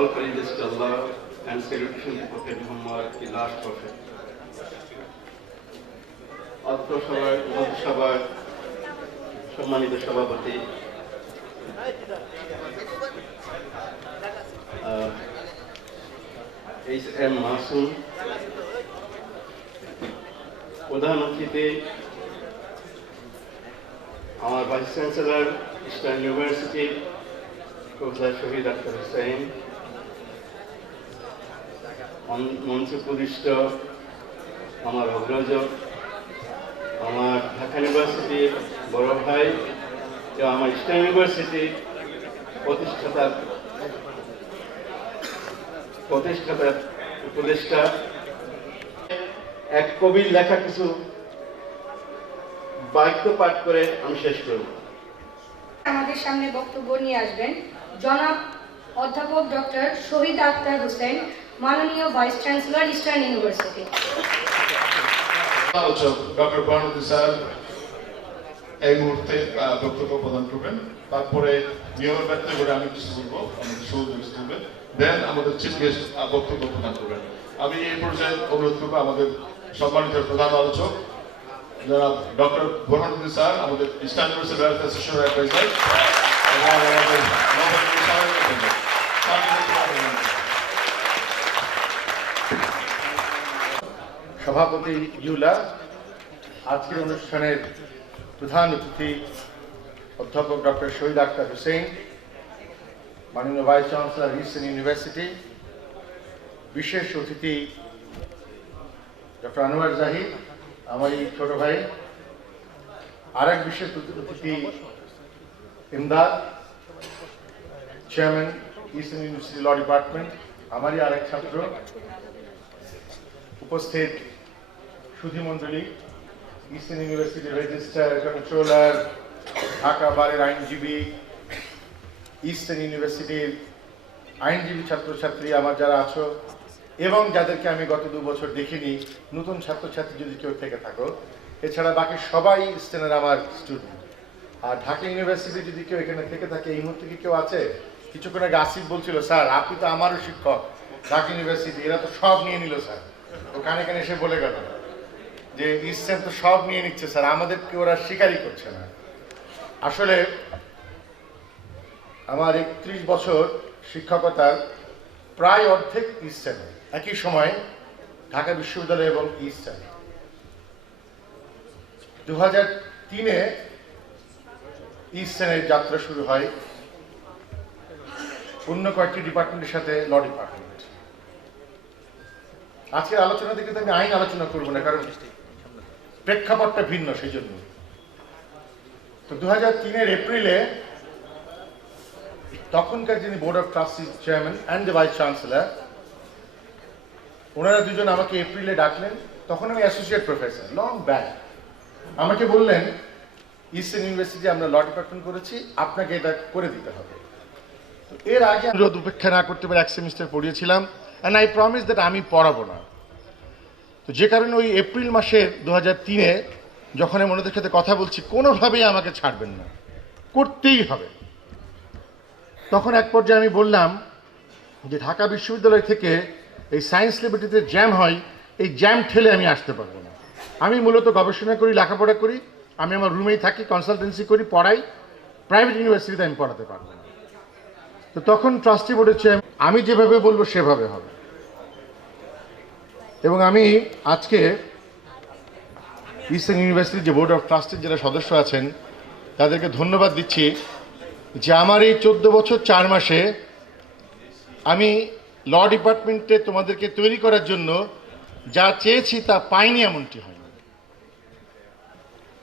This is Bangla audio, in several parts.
all praises to Allah and salutation to Prophet Muhammad, the last prophet. অত্র সভার সম্মানিত সভাপতি এইচ.এম. মাসুম, প্রধান অতিথি আমার vice chancellor Eastern University professor Shahid Akhtar Hussain, মঞ্চ উপদিষ্ট আমার অগ্রজ, আমার ঢাকা ইউনিভার্সিটির বড় ভাই এবং আমার ইস্টার্ন ইউনিভার্সিটির প্রতিষ্ঠাতা উপদেষ্টা, এক কবির লেখা কিছু বাক্য পাঠ করে আমি শেষ করব। আমাদের সামনে বক্তব্য নিয়ে আসবেন জনাব অধ্যাপক ডক্টর শহীদ আক্তার হোসেন, মাননীয় vice chancellor, Eastern University. Doctor Barnali sir এই মুহূর্তে বক্তব্য প্রদান করবেন, তারপরে নিয়মের ব্যক্তি করে আমি কিছু বলবো, আমাদের সহযোগী করবেন, দেন আমাদের চিফ গেস্ট বক্তব্য প্রদান করবেন। আমি এই পর্যায়ে অনুরোধ করবো আমাদের সম্মানিত প্রধান আলোচক জনাব ডক্টর বর্ণালী স্যার, আমাদের ইস্টার্ন ইউনিভার্সিটি ওয়েলফেয়ার অ্যাসোসিয়েশনের অ্যাডভাইজার, এবং আমাদের সভাপতি ইউলা, আজকের অনুষ্ঠানের প্রধান অতিথি অধ্যাপক ডক্টর শহীদ আক্তার হোসেন, মাননীয় ভাইস চ্যান্সেলর, ইস্টার্ন ইউনিভার্সিটি, বিশেষ অতিথি ডক্টর আনোয়ার জাহিদ, আমার এই ছোট ভাই, আরেক বিশেষ অতিথি Imdad, chairman Eastern University law department, আমারই আরেক ছাত্র, উপস্থিত সুধীমণ্ডলী, ইস্টার্ন ইউনিভার্সিটির রেজিস্ট্রার, কন্ট্রোলার, ঢাকা বারের আইনজীবী, ইস্টার্ন ইউনিভার্সিটির আইনজীবী ছাত্রছাত্রী আমার যারা আছো, এবং যাদেরকে আমি গত 2 বছর দেখিনি, নতুন ছাত্রছাত্রী যদি কেউ থেকে থাকো, এছাড়া বাকি সবাই ইস্টার্নের আমার স্টুডেন্ট। আর ঢাকা ইউনিভার্সিটি যদি কেউ এখানে থেকে থাকে, এই মুহূর্তে কি কেউ আছে? কিছুক্ষণ আগে আসিফ বলছিল, স্যার আপনি তো আমারও শিক্ষক, ঢাকা ইউনিভার্সিটি, এরা তো সব নিয়ে নিল স্যার। তো কানে কানে এসে বলে গেল যে ইস্টার্ন তো সব নিয়ে নিচ্ছে স্যার, আমাদেরকে ওরা স্বীকারই করছে না। আসলে আমার 31 বছর শিক্ষকতার প্রায় অর্ধেক ইস্টার্ন, একই সময় ঢাকা বিশ্ববিদ্যালয় এবং ইস্টার্ন। 2003-এ ইস্টার্নের যাত্রা শুরু হয় অন্য কয়েকটি ডিপার্টমেন্টের সাথে, ল ডিপার্টমেন্ট। আজকের আলোচনা থেকে তো আমি আইন আলোচনা করবো না, কারণ প্রেক্ষাপটটা ভিন্ন, সেই জন্য। তো 2003-এর এপ্রিলে তখনকার যিনি board of trustees chairman and the vice chancellor, ওনারা দুজন আমাকে এপ্রিলে ডাকলেন। তখন আমি অ্যাসোসিয়েট প্রফেসর, লং ব্যাক। আমাকে বললেন, ইস্টার্ন ইউনিভার্সিটি আমরা ল ডিপার্টমেন্ট করেছি, আপনাকে এটা করে দিতে হবে। তো এর আগে অনুরোধ উপেক্ষা না করতে পারে 1 সেমিস্টার পড়িয়েছিলাম, অ্যান্ড আই প্রমিস দ্যাট আমি পড়াবো না। তো যে কারণে ওই এপ্রিল মাসের 2003-এ যখন আমি ওনাদের সাথে কথা বলছি, কোনোভাবেই আমাকে ছাড়বেন না, করতেই হবে। তখন এক পর্যায়ে আমি বললাম যে ঢাকা বিশ্ববিদ্যালয় থেকে এই সায়েন্স লিবার্টিতে জ্যাম হয়, এই জ্যাম ঠেলে আমি আসতে পারবো না। আমি মূলত গবেষণা করি, লেখাপড়া করি, আমি আমার রুমেই থাকি, কনসালটেন্সি করি, পড়াই, প্রাইভেট ইউনিভার্সিটিতে আমি পড়াতে পারবো না। তো তখন ট্রাস্টি বলেছে আমি যেভাবে বলবো সেভাবে হবে। এবং আমি আজকে ইস্টার্ন ইউনিভার্সিটির যে বোর্ড অফ ট্রাস্টির যারা সদস্য আছেন, তাদেরকে ধন্যবাদ দিচ্ছি যে আমার এই 14 বছর 4 মাসে আমি ল ডিপার্টমেন্টে তোমাদেরকে তৈরি করার জন্য যা চেয়েছি তা পাইনি এমনটি হয়নি।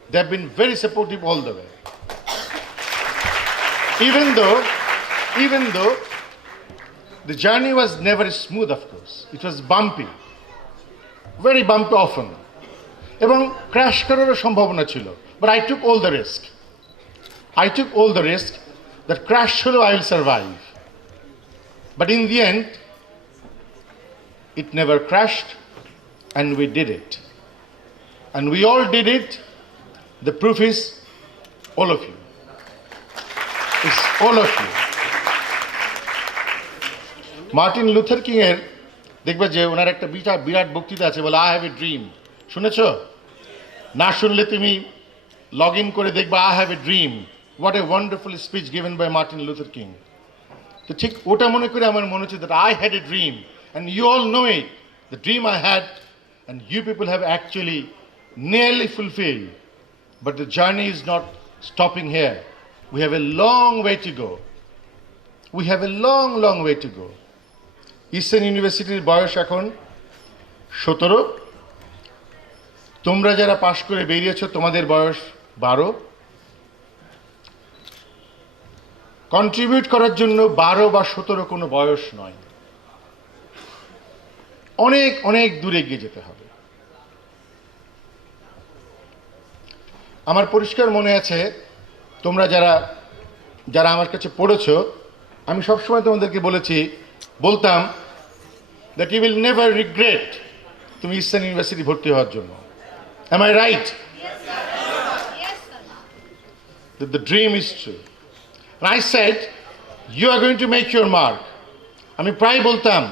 They have been very supportive all the way. Even though the journey was never smooth, of course. It was bumpy. Very bumpy often. এবং ক্র্যাশ করারও সম্ভাবনা ছিল। But I took all the risk. That crash হলেও I will survive. But in the end, it never crashed, and we did it. And we all did it. The proof is all of you. It's all of you. Martin Luther king এর দেখবে যে ওনার একটা বিরাট বিরাট বক্তৃতা আছে, বলে আই হ্যাভ এ ড্রিম। শুনেছ? না শুনলে তুমি লগ ইন করে দেখবে I have a dream, what a wonderful speech given by Martin Luther King. তো ঠিক ওটা মনে করে আমার মনে হচ্ছে that I had a dream and you all know it, the dream I had and you people have actually nearly fulfilled. But the journey is not stopping here. We have a long way to go. We have a long, long way to go. Eastern ইউনিভার্সিটির বয়স এখন 17, তোমরা যারা পাশ করে বেরিয়েছ তোমাদের বয়স 12। কন্ট্রিবিউট করার জন্য 12 বা 17 কোনো বয়স নয়, অনেক অনেক দূরে এগিয়ে যেতে হবে। আমার পরিষ্কার মনে আছে তোমরা যারা যারা আমার কাছে পড়েছো, আমি সবসময় তোমাদেরকে বলতাম that you will never regret তুমি ইস্টার্ন ইউনিভার্সিটি ভর্তি হওয়ার জন্য। Am I right? That the dream is true. And I said, you are going to make your mark. আমি প্রায় বলতাম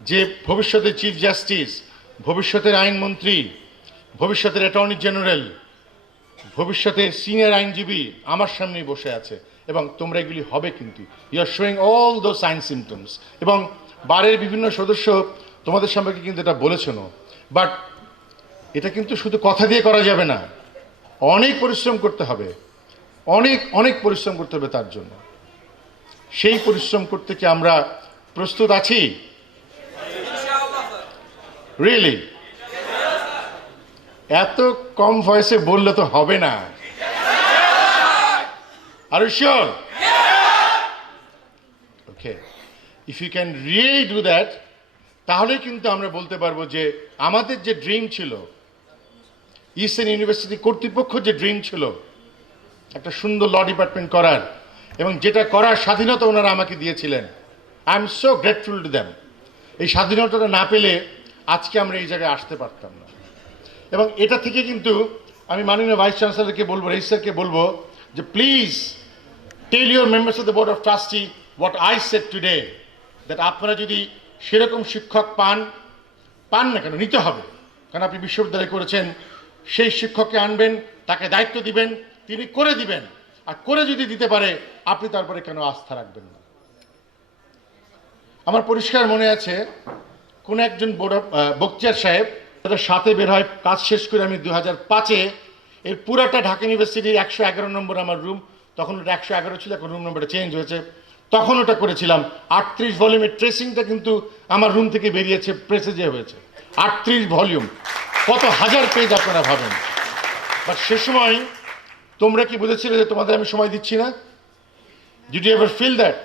যে ভবিষ্যতের চিফ জাস্টিস, ভবিষ্যতের আইনমন্ত্রী, ভবিষ্যতের অ্যাটর্নি জেনারেল, ভবিষ্যতের সিনিয়র আইনজীবী আমার সামনেই বসে আছে এবং তোমরা এগুলি হবে। কিন্তু ইউ আর শোয়িং অল দো সাইন সিমটমস। এবং বারের বিভিন্ন সদস্য তোমাদের সম্পর্কে কিন্তু এটা বলেছেন, বাট এটা কিন্তু শুধু কথা দিয়ে করা যাবে না, অনেক পরিশ্রম করতে হবে, অনেক অনেক পরিশ্রম করতে হবে তার জন্য। সেই পরিশ্রম করতে কি আমরা প্রস্তুত আছি? রিয়েলি? এত কম ভয়েসে বললে তো হবে না। Are you sure? Okay, if you can really do that, তাহলে কিন্তু আমরা বলতে পারবো যে আমাদের যে ড্রিম ছিল, ইস্টার্ন ইউনিভার্সিটি কর্তৃপক্ষ যে ড্রিম ছিল একটা সুন্দর ল ডিপার্টমেন্ট করার, এবং যেটা করার স্বাধীনতা ওনারা আমাকে দিয়েছিলেন, I am so grateful to them. এই স্বাধীনতাটা না পেলে আজকে আমরা এই জায়গায় আসতে পারতাম না। এবং এটা থেকে কিন্তু আমি মাননীয় ভাইস চ্যান্সেলরকে বলবো, রেজিস্ট্রারকে বলবো যে please tell your members of the board of trustee what I said today, that আপনারা যদি সেরকম শিক্ষক পান না কেন, নিতে হবে, কারণ আপনি বিশ্ববিদ্যালয় করেছেন, সেই শিক্ষককে আনবেন, তাকে দায়িত্ব দিবেন, তিনি করে দিবেন, আর করে যদি দিতে পারে আপনি তারপরে কেন আস্থা রাখবেন না। আমার পরিষ্কার মনে আছে কোন একজন বক্তিয়ার সাহেব সাথে বের হয়, কাজ শেষ করে আমি 2005-এ এর পুরাটা ঢাকা ইউনিভার্সিটির 111 নম্বর আমার রুম, তখন ওটা 111 ছিল, এখন রুম নম্বরটা চেঞ্জ হয়েছে, তখন ওটা করেছিলাম। 38 ভলিউমের ট্রেসিংটা কিন্তু আমার রুম থেকে বেরিয়েছে, প্রেসে যে হয়েছে 38 ভলিউম, কত হাজার পেজ আপনারা ভাবেন। বাট সে সময় তোমরা কি বুঝেছিলে যে তোমাদের আমি সময় দিচ্ছি না? Did you ever feel that?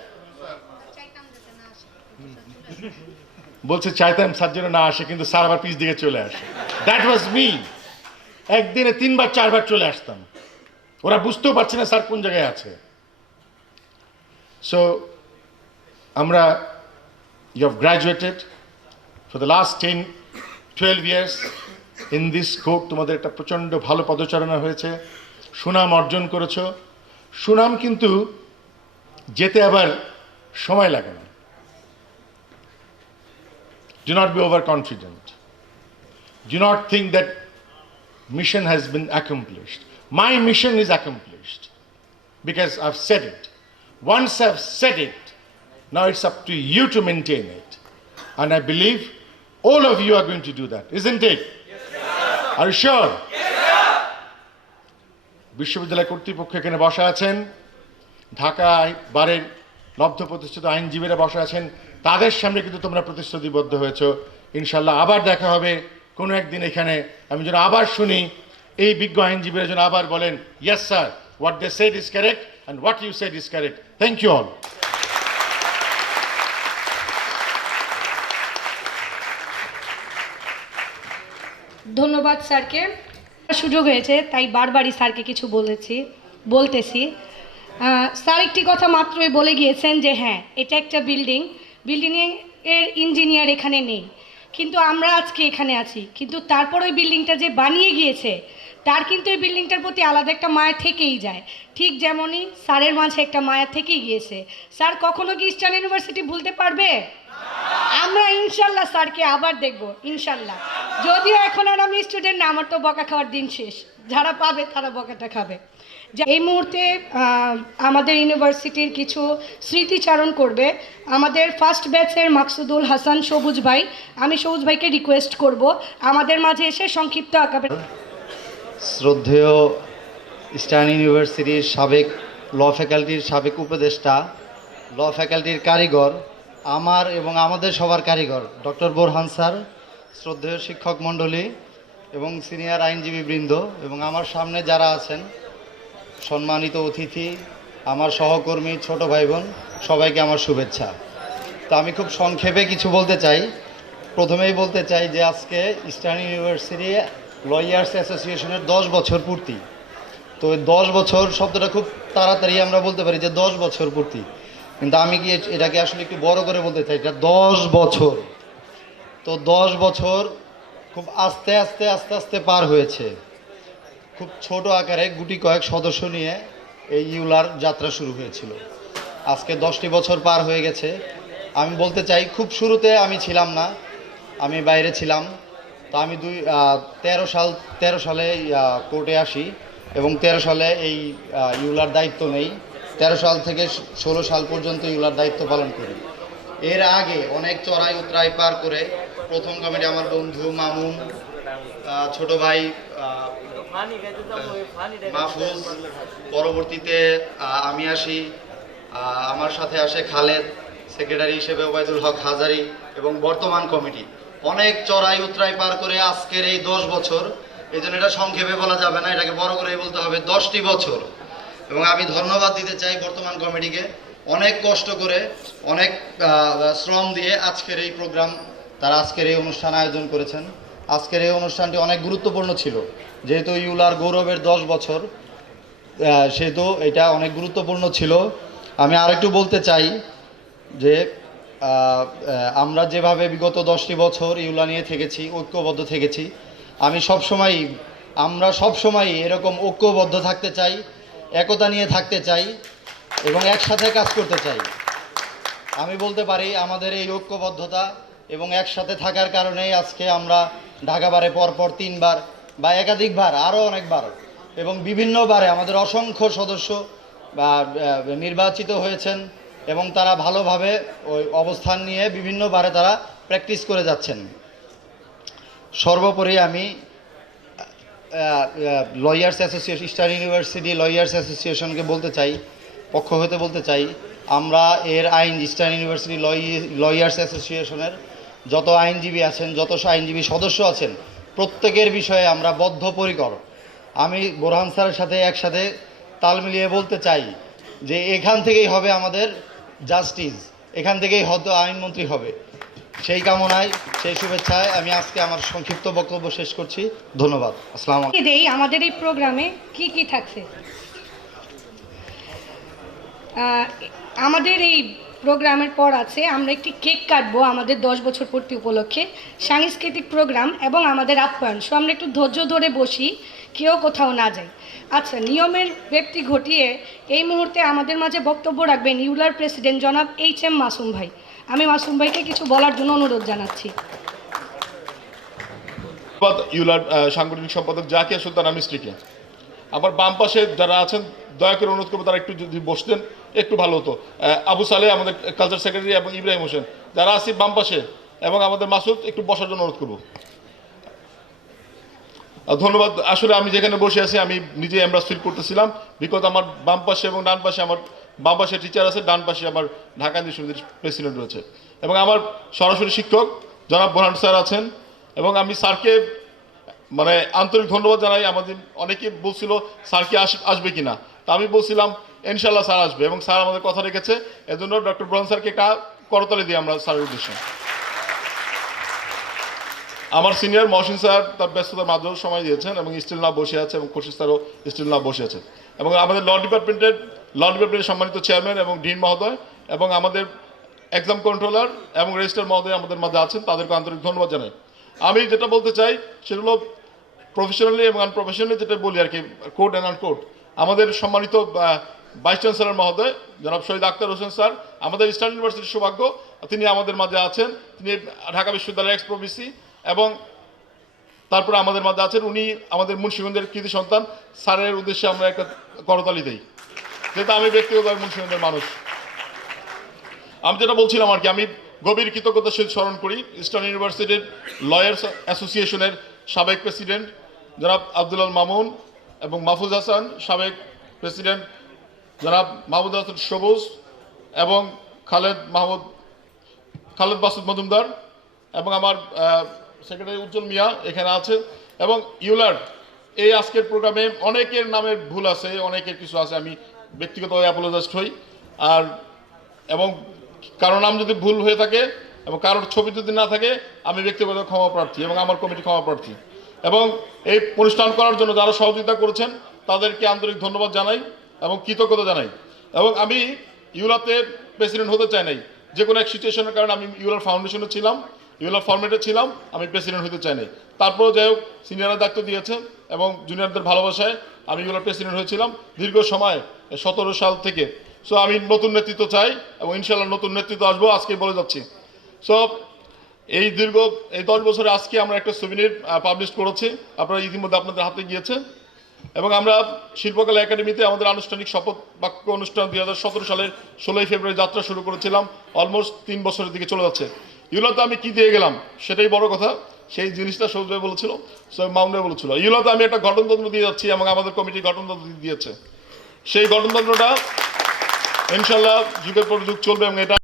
বলছে চাইতাম স্যার যেন না আসে, কিন্তু স্যার আবার পিছ দিকে চলে আসে। That was me. একদিনে 3 বার 4 বার চলে আসতাম, ওরা বুঝতেও পারছে না স্যার কোন জায়গায় আছে। সো আমরা, you have graduated for the last 10-12 years in this court. তোমাদের একটা প্রচণ্ড ভালো পদচারণা হয়েছে, সুনাম অর্জন করেছ। সুনাম কিন্তু যেতে আবার সময় লাগে না। Do not be overconfident. Do not think that mission has been accomplished. My mission is accomplished because I've said it. Once I've said it, now it's up to you to maintain it. And I believe all of you are going to do that, isn't it? Yes, sir. Are you sure? Yes, sir. বিশ্ববিদ্যালয় কর্তৃপক্ষ এখানে বসা আছেন, ঢাকা বারের লব্ধ প্রতিষ্ঠিত আইনজীবীরা বসা আছেন, তাদের সামনে কিন্তু তোমরা প্রতিশ্রুতিবদ্ধ হয়েছো। ইনশাল্লাহ আবার দেখা হবে কোনো একদিন এখানে, আমি যেন আবার শুনি এই বিজ্ঞ আইনজীবীরা যেন আবার বলেন, yes sir, what they said is correct and what you said is correct. Thank you all. ধন্যবাদ স্যারকে। সুযোগ হয়েছে তাই বারবারই স্যারকে কিছু বলতেছি। স্যার একটি কথা মাত্রই বলে গিয়েছেন যে হ্যাঁ, এটা একটা বিল্ডিংয়ের ইঞ্জিনিয়ার এখানে নেই, কিন্তু আমরা আজকে এখানে আছি। কিন্তু তারপর ওই বিল্ডিংটা যে বানিয়ে গিয়েছে তার কিন্তু এই বিল্ডিংটার প্রতি আলাদা একটা মায়া থেকেই যায়। ঠিক যেমনই স্যারের মাঝে একটা মায়া থেকেই গিয়েছে। স্যার কখনো কি ইস্টার্ন ইউনিভার্সিটি ভুলতে পারবে? আমরা ইনশাল্লাহ স্যারকে আবার দেখব, ইনশাল্লাহ। যদিও এখন আর আমি স্টুডেন্ট না, আমার তো বকা খাওয়ার দিন শেষ, যারা পাবে তারা বকাটা খাবে। এই মুহূর্তে আমাদের ইউনিভার্সিটির কিছু স্মৃতিচারণ করবে আমাদের ফার্স্ট ব্যাচের মাকসুদুল হাসান সবুজ ভাই। আমি সবুজ ভাইকে রিকোয়েস্ট করব আমাদের মাঝে এসে সংক্ষিপ্ত আকারে। শ্রদ্ধেয় ইস্টার্ন ইউনিভার্সিটির সাবেক ল ফ্যাকাল্টির সাবেক উপদেষ্টা, ল ফ্যাকাল্টির কারিগর, আমার এবং আমাদের সবার কারিগর ডক্টর বোরহান স্যার, শ্রদ্ধেয় শিক্ষক মণ্ডলী এবং সিনিয়র আইনজীবী বৃন্দ এবং আমার সামনে যারা আছেন সম্মানিত অতিথি, আমার সহকর্মী, ছোট ভাই বোন, সবাইকে আমার শুভেচ্ছা। তো আমি খুব সংক্ষেপে কিছু বলতে চাই। প্রথমেই বলতে চাই যে আজকে ইস্টার্ন ইউনিভার্সিটি লয়ার্স অ্যাসোসিয়েশনের 10 বছর পূর্তি। তো 10 বছর শব্দটা খুব তাড়াতাড়ি আমরা বলতে পারি যে 10 বছর পূর্তি, কিন্তু আমি কি এটাকে আসলে একটু বড় করে বলতে চাই, এটা 10 বছর। তো 10 বছর খুব আস্তে আস্তে আস্তে আস্তে পার হয়েছে। খুব ছোট আকারে গুটি কয়েক সদস্য নিয়ে এই ইউলার যাত্রা শুরু হয়েছিল। আজকে 10টি বছর পার হয়ে গেছে। আমি বলতে চাই, খুব শুরুতে আমি ছিলাম না, আমি বাইরে ছিলাম। তো আমি 13 সালে কোর্টে আসি এবং 13 সালে এই ইউলার দায়িত্ব নেই। 13 সাল থেকে 16 সাল পর্যন্ত ইউলার দায়িত্ব পালন করি। এর আগে অনেক চড়াই উতরাই পার করে প্রথম কমিটি আমার বন্ধু মামুন, ছোট ভাই মাহফুজ, পরবর্তীতে আমি আসি, আমার সাথে আসে খালেদ, সেক্রেটারি হিসেবে ওবায়দুল হক হাজারি এবং বর্তমান কমিটি। অনেক চড়াই উতরাই পার করে আজকের এই 10 বছর। এই জন্য এটা সংক্ষেপে বলা যাবে না, এটাকে বড় করেই বলতে হবে 10টি বছর। এবং আমি ধন্যবাদ দিতে চাই বর্তমান কমিটিকে। অনেক কষ্ট করে, অনেক শ্রম দিয়ে আজকের এই প্রোগ্রাম, তারা আজকের এই অনুষ্ঠান আয়োজন করেছেন। আজকের এই অনুষ্ঠানটি অনেক গুরুত্বপূর্ণ ছিল, যেহেতু ইউলার গৌরবের 10 বছর, সেহেতু এটা অনেক গুরুত্বপূর্ণ ছিল। আমি আরেকটু বলতে চাই যে আমরা যেভাবে বিগত 10টি বছর ইউলা নিয়ে থেকেছি, ঐক্যবদ্ধ থেকেছি, আমরা সবসময়ই এরকম ঐক্যবদ্ধ থাকতে চাই, একতা নিয়ে থাকতে চাই এবং একসাথে কাজ করতে চাই। আমি বলতে পারি আমাদের এই ঐক্যবদ্ধতা এবং একসাথে থাকার কারণেই আজকে আমরা ঢাকা বারে পরপর 3 বার বা একাধিকবার, আরও অনেকবার এবং বিভিন্নবারে আমাদের অসংখ্য সদস্য বা নির্বাচিত হয়েছেন এবং তারা ভালোভাবে ওই অবস্থান নিয়ে বিভিন্নবারে তারা প্র্যাকটিস করে যাচ্ছেন। সর্বোপরি আমি lawyers association, Eastern University lawyers অ্যাসোসিয়েশনকে বলতে চাই, পক্ষ হতে বলতে চাই, আমরা এর ইস্টার্ন ইউনিভার্সিটি লয়ার্স অ্যাসোসিয়েশনের যত আইনজীবী আছেন, যত আইনজীবী সদস্য আছেন, প্রত্যেকের বিষয়ে আমরা বদ্ধপরিকর। আমি বোরহান স্যারের সাথে একসাথে তাল মিলিয়ে বলতে চাই যে এখান থেকেই হবে আমাদের জাস্টিস, এখান থেকেই হয়তো আইনমন্ত্রী হবে। সেই কামনায়, সেই শুভেচ্ছায় আমি আজকে আমার সংক্ষিপ্ত বক্তব্য শেষ করছি। ধন্যবাদ। আসসালামু আলাইকুম। আমাদের এই প্রোগ্রামে কি কি থাকছে? আমাদের এই প্রোগ্রামের পর আছে আমরা একটি কেক কাটবো আমাদের 10 বছর পূর্তি উপলক্ষে, সাংস্কৃতিক প্রোগ্রাম এবং আমাদের আপ্যায়ন। সো আমরা একটু ধৈর্য ধরে বসি, কেউ কোথাও না যাই। আচ্ছা, নিয়মের ব্যক্তি ঘটিয়ে এই মুহূর্তে আমাদের মাঝে বক্তব্য রাখবেন ইউলার প্রেসিডেন্ট জনাব HM মাসুম ভাই। আমি মাসুম ভাইকে কিছু বলার জন্য অনুরোধ জানাচ্ছি। ইউলার সাংগঠনিক সম্পাদক জাকিয়া সুলতানা মিস্ত্রিকে। আমার বাম পাশে যারা আছেন দয়া করে অনুরোধ করবো তারা একটু যদি বসতেন একটু ভালো হতো। আবু সালে আমাদের কালচার সেক্রেটারি এবং ইব্রাহিম হোসেন যারা আছি বাম পাশে, এবং আমাদের মাসুদ একটু বসার জন্য অনুরোধ করবো। ধন্যবাদ। আসলে আমি যেখানে বসে আছি আমি নিজে এমব্রাস ফিল করতেছিলাম, বিকজ আমার বাম পাশে এবং ডান পাশে, আমার বাম পাশে টিচার আছে, ডান পাশে আমার ঢাকা বিশ্ববিদ্যালয়ের প্রেসিডেন্ট রয়েছে এবং আমার সরাসরি শিক্ষক জনাব বোরহান স্যার আছেন। এবং আমি স্যারকে মানে আন্তরিক ধন্যবাদ জানাই। আমাদের অনেকে বলছিল স্যার কি আসবে কিনা, তা আমি বলছিলাম ইনশাল্লাহ স্যার আসবে এবং স্যার আমাদের কথা রেখেছে। এজন্য ডক্টর বোরহান স্যারকে একটা করতালি দিই আমরা স্যারের উদ্দেশ্যে। আমার সিনিয়র মহসিন স্যার তার ব্যস্ততার মাধ্যমে সময় দিয়েছেন এবং স্টিল না বসে আছে, এবং খুরশিদ স্যারও স্টিল না বসে আছেন, এবং আমাদের ল ডিপার্টমেন্টের সম্মানিত চেয়ারম্যান এবং ডিন মহোদয় এবং আমাদের এক্সাম কন্ট্রোলার এবং রেজিস্ট্রার মহোদয় আমাদের মাঝে আছেন, তাদেরকে আন্তরিক ধন্যবাদ জানাই। আমি যেটা বলতে চাই সেটা হলো প্রফেশনালি এবং আনপ্রফেশনালি যেটা বলি আর কি, কোড অ্যান্ড আনকোড, আমাদের সম্মানিত ভাইস চ্যান্সেলর মহোদয় জনাব শহীদ আখতার হোসেন স্যার, আমাদের ইস্টার্ন ইউনিভার্সিটির সৌভাগ্য তিনি আমাদের মাঝে আছেন। তিনি ঢাকা বিশ্ববিদ্যালয়ের এক্স প্রভিসি, এবং তারপরে আমাদের মাঝে আছেন উনি আমাদের মুন্সিগঞ্জের কৃতি সন্তান। স্যারের উদ্দেশ্যে আমরা একটা করতালি দিই, যেহেতু আমি ব্যক্তিগতভাবে মুন্সিগঞ্জের মানুষ। আমি যেটা বলছিলাম আর কি, আমি গভীর কৃতজ্ঞতার সহিত স্মরণ করি ইস্টার্ন ইউনিভার্সিটির লয়ার্স অ্যাসোসিয়েশনের সাবেক প্রেসিডেন্ট জনাব আব্দুল মামুন এবং মাহফুজ হাসান, সাবেক প্রেসিডেন্ট জনাব মাহমুদ হাসান সবুজ এবং খালেদ মাসুদ মজুমদার, এবং আমার সেক্রেটারি উজ্জ্বল মিয়া এখানে আছে। এবং ইউলার এই আজকের প্রোগ্রামে অনেকের নামের ভুল আছে, অনেকের কিছু আছে, আমি ব্যক্তিগতভাবে অ্যাপোলোজাইজড হই। আর এবং কারো নাম যদি ভুল হয়ে থাকে এবং কারোর ছবি যদি না থাকে, আমি ব্যক্তিগত ক্ষমা প্রার্থী এবং আমার কমিটি ক্ষমা প্রার্থী। এবং এই অনুষ্ঠান করার জন্য যারা সহযোগিতা করেছেন তাদেরকে আন্তরিক ধন্যবাদ জানাই এবং কৃতজ্ঞতা জানাই। এবং আমি ইউলাতে প্রেসিডেন্ট হতে চাই নাই, যে কোনো এক সিচুয়েশনের কারণে আমি ইউলার ফাউন্ডেশনে ছিলাম, ইউলার ফরম্যাটে ছিলাম, আমি প্রেসিডেন্ট হতে চাই নাই। তারপরেও যাই হোক সিনিয়ররা দায়িত্ব দিয়েছে এবং জুনিয়রদের ভালোবাসায় আমি ইউলার প্রেসিডেন্ট হয়েছিলাম দীর্ঘ সময়, 17 সাল থেকে। সো আমি নতুন নেতৃত্ব চাই এবং ইনশাল্লাহ নতুন নেতৃত্ব আসবো, আজকে বলে যাচ্ছি। সো এই 10 বছরে আজকে আমরা একটা সুভিনির পাবলিশ করেছি, আপনারা ইতিমধ্যে আপনাদের হাতে গিয়েছে। এবং আমরা শিল্পকলা একাডেমিতে আমাদের আনুষ্ঠানিক শপথ বাক্য অনুষ্ঠান 2017 সালের 16 ফেব্রুয়ারি যাত্রা শুরু করেছিলাম, অলমোস্ট 3 বছরের দিকে চলে যাচ্ছে। ইউলাতে আমি কি দিয়ে গেলাম সেটাই বড় কথা, সেই জিনিসটা সৌজ ভাই বলেছিল, মাউন্ট ভাই বলেছিল। ইউলাতে আমি একটা গঠনতন্ত্র দিয়ে যাচ্ছি এবং আমাদের কমিটি গঠনতন্ত্র দিয়েছে। সেই গঠনতন্ত্রটা ইনশাল্লাহ যুগের পর যুগ চলবে এবং এটা